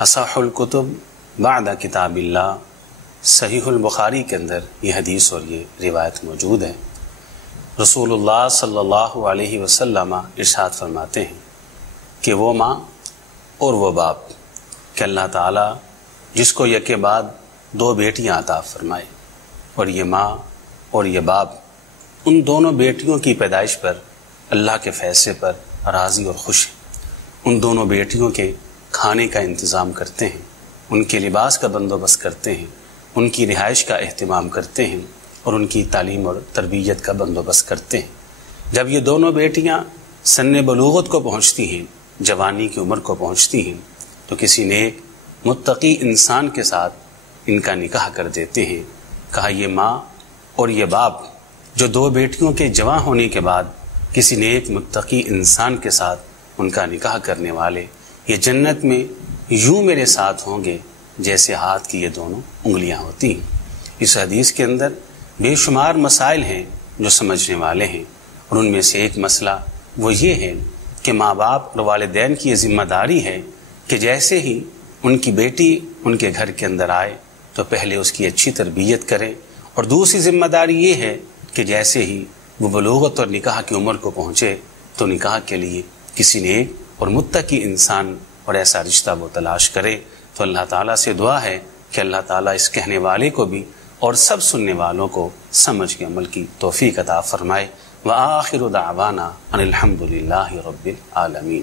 اصح الکتب بعد کتاب اللہ، صحیح البخاری کے اندر یہ حدیث اور یہ روایت موجود ہے۔ رسول اللہ صلی اللہ علیہ وسلم ارشاد فرماتے ہیں کہ وہ ماں اور وہ باپ کہ اللہ تعالیٰ جس کو یکے بعد دو بیٹیاں عطا فرمائے، اور یہ ماں اور یہ باپ ان دونوں بیٹیوں کی پیدائش پر اللہ کے فیصلے پر راضی اور خوش ہیں، ان دونوں بیٹیوں کے کھانے کا انتظام کرتے ہیں، ان کے لباس کا بندوبست کرتے ہیں، ان کی رہائش کا اہتمام کرتے ہیں اور ان کی تعلیم اور تربیت کا بندوبست کرتے ہیں۔ جب یہ دونوں بیٹیاں سن بلوغت کو پہنچتی ہیں، جوانی کی عمر کو پہنچتی ہیں، تو کسی نیک متقی انسان کے ساتھ ان کا نکاح کر دیتے ہیں۔ کہا یہ ماں اور یہ باپ جو دو بیٹیوں کے جوان ہونے کے بعد کسی نیک متقی انسان کے ساتھ ان کا نکاح کرنے والے، یہ جنت میں یوں میرے ساتھ ہوں گے جیسے ہاتھ کی یہ دونوں انگلیاں ہوتی ہیں۔ اس حدیث کے اندر بے شمار مسائل ہیں جو سمجھنے والے ہیں، اور ان میں سے ایک مسئلہ وہ یہ ہے کہ ماں باپ اور والدین کی یہ ذمہ داری ہے کہ جیسے ہی ان کی بیٹی ان کے گھر کے اندر آئے تو پہلے اس کی اچھی تربیت کریں، اور دوسری ذمہ داری یہ ہے کہ جیسے ہی وہ بلوغت اور نکاح کی عمر کو پہنچے تو نکاح کے لیے کسی نیک اور متقی انسان اور ایسا رشتہ وہ تلاش کرے۔ تو اللہ تعالیٰ سے دعا ہے کہ اللہ تعالیٰ اس کہنے والے کو بھی اور سب سننے والوں کو سمجھ کے عمل کی توفیق عطا فرمائے۔ وآخر دعوانا ان الحمد للہ رب العالمین۔